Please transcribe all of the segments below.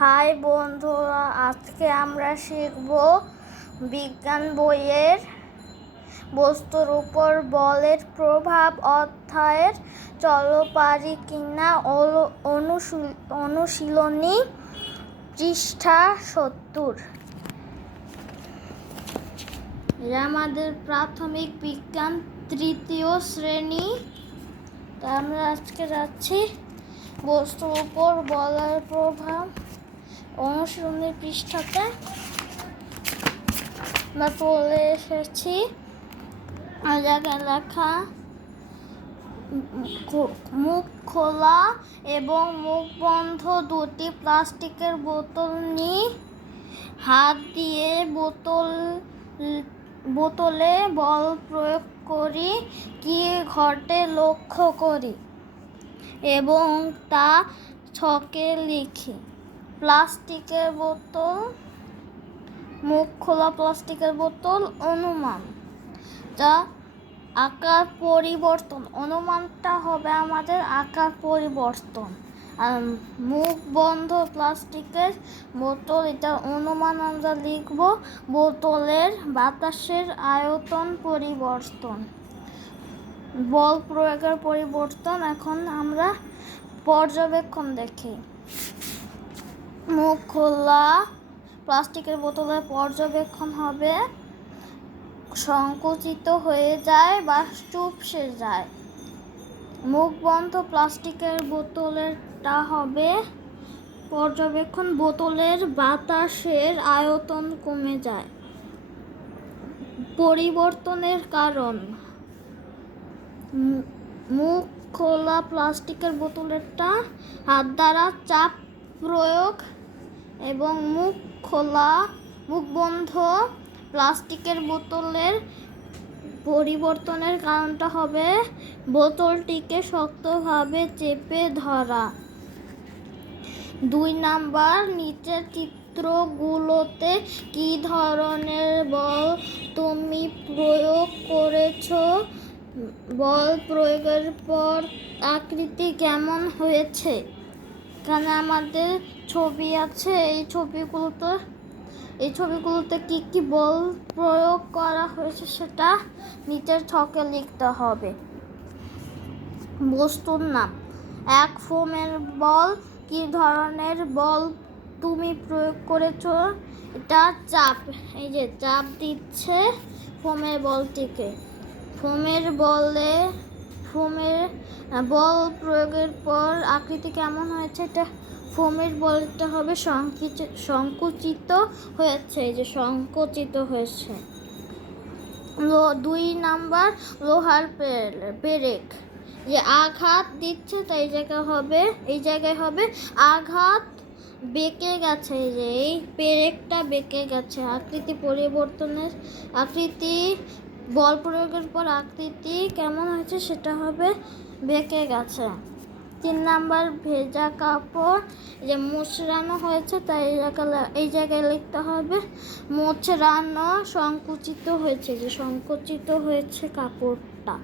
High বন্ধুরা, আজকে আমরা শিখব বিজ্ঞান বইয়ের বস্তুর উপর বলের প্রভাব অধ্যায়ের চলো পারি কিনা অনুশীলনী পৃষ্ঠা 70। এটা আমাদের প্রাথমিক বিজ্ঞান তৃতীয় শ্রেণী। তা আমরা আজকে যাচ্ছি বস্তুর উপর বলের প্রভাব অনুশীলনী পৃষ্ঠাতে। আমরা চলে এসেছি। জায়গায় লেখা মুখ খোলা এবং মুখ বন্ধ দুটি প্লাস্টিকের বোতল নিয়ে হাত দিয়ে বোতলে বল প্রয়োগ করি কি ঘটে লক্ষ্য করি এবং তা ছকে লিখি। প্লাস্টিকের বোতল, মুখ খোলা প্লাস্টিকের বোতল, অনুমান যা আকার পরিবর্তন, অনুমানটা হবে আমাদের আকার পরিবর্তন। আর মুখ বন্ধ প্লাস্টিকের বোতল, এটা অনুমান আমরা লিখব বোতলের বাতাসের আয়তন পরিবর্তন, বল প্রয়োগের পরিবর্তন। এখন আমরা পর্যবেক্ষণ দেখি। মুখ খোলা প্লাস্টিকের বোতলের পর্যবেক্ষণ হবে সংকুচিত হয়ে যায় বা চুপসে যায়। মুখ বন্ধ প্লাস্টিকের বোতলেরটা হবে পর্যবেক্ষণ বোতলের বাতাসের আয়তন কমে যায়। পরিবর্তনের কারণ, মুখ খোলা প্লাস্টিকের বোতলেরটা হাত দ্বারা চাপ প্রয়োগ এবং মুখ বন্ধ প্লাস্টিকের বোতলের পরিবর্তনের কারণটা হবে বোতলটিকে শক্তভাবে চেপে ধরা। 2 নাম্বার, নিচের চিত্রগুলোতে কি ধরনের বল তুমি প্রয়োগ করেছো? বল প্রয়োগের পর আকৃতি কেমন হয়েছে? এখানে আমাদের ছবি আছে। এই ছবিগুলোতে কি কি বল প্রয়োগ করা হয়েছে সেটা নিচের ছকে লিখতে হবে। বস্তুর নাম। 1 ফোমের বল। কি ধরনের বল তুমি প্রয়োগ করেছো? এটা চাপ, এই যে চাপ দিচ্ছে ফোমের বলটিকে। ফোমের বল প্রয়োগের পর আকৃতি কেমন হয়েছে? এটা ফোমের বলটা হবে সংকুচিত হয়েছে, এই যে সংকুচিত হয়েছে। 2 নাম্বার, লোহার পেরেক। যে আঘাত দিচ্ছে তাই এই জায়গায় হবে আঘাত বেঁকে গেছে, যে এই পেরেকটা বেঁকে গেছে। বল প্রয়োগের পর আকৃতি কেমন হয়েছে সেটা হবে বেঁকে গেছে। 3 নাম্বার, ভেজা কাপড়। যে মোচড়ানো হয়েছে তাই এই জায়গায় লিখতে হবে মোচড়ানো, সংকুচিত হয়েছে, যে সংকুচিত হয়েছে কাপড়টা।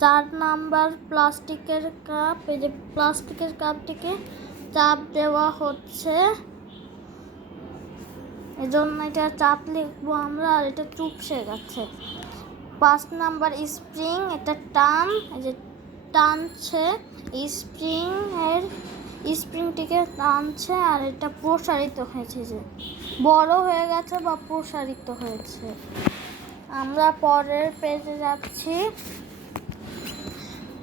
4 নাম্বার, প্লাস্টিকের কাপ। এই যে প্লাস্টিকের কাপটিকে চাপ দেওয়া হচ্ছে, এজন্য এটা চাপ লিখবো আমরা, আর এটা চুপসে গেছে। 5 নাম্বার, স্প্রিং। এটা টান, এই যে টানছে, স্প্রিংটিকে টানছে আর এটা প্রসারিত হয়েছে, যে বড় হয়ে গেছে বা প্রসারিত হয়েছে। আমরা পরের পেজে যাচ্ছি।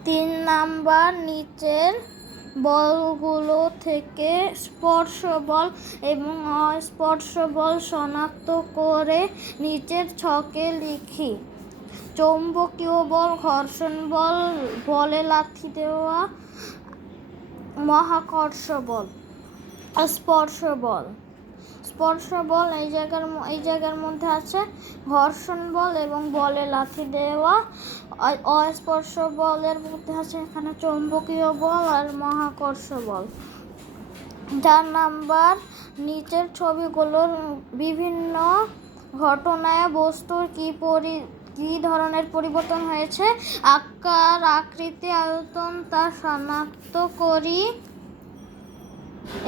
3 নাম্বার, নিচের বলগুলো থেকে স্পর্শ বল এবং অস্পর্শ বল শনাক্ত করে নিচের ছকে লিখি। চৌম্বকীয় বল, ঘর্ষণ বল, বলে লাথি দেওয়া, মহাকর্ষ বল। স্পর্শ বল এই জায়গার মধ্যে আছে ঘর্ষণ বল এবং বলে লাথি দেওয়া। অস্পর্শ বলের মধ্যে আছে এখানে চৌম্বকীয় বল আর মহাকর্ষ বল। 4 নাম্বার, নিচের ছবিগুলোর বিভিন্ন ঘটনায় বস্তুর কি ধরনের পরিবর্তন হয়েছে? আকার, আকৃতি, আয়তন তা শনাক্ত করি।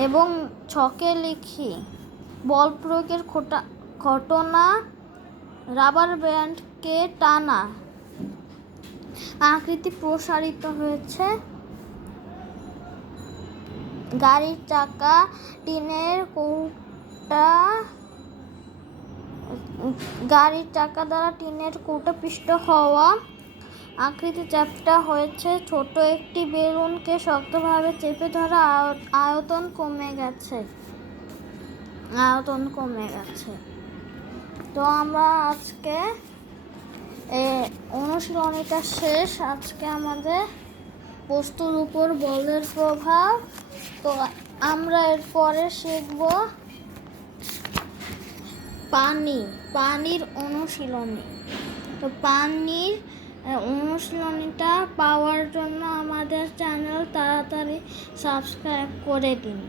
এবং ছকে লিখি। বল প্রয়োগের ঘটনা, রাবার ব্যান্ডকে টানা, আকৃতি প্রসারিত হয়েছে, গাড়ির চাকা দ্বারা টিনের কৌটা পিষ্ট হওয়া, আকৃতি চ্যাপ্টা হয়েছে, ছোট একটি বেলুনকে শক্তভাবে চেপে ধরা, আয়তন কমে গেছে। তো আমরা আজকে অনুশীলনীটা শেষ। আজকে আমাদের বস্তুর উপর বলের প্রভাব। তো আমরা এরপরে শিখব পানির অনুশীলনী। তো পানির অনুশীলনীটা পাওয়ার জন্য আমাদের চ্যানেল তাড়াতাড়ি সাবস্ক্রাইব করে দিন।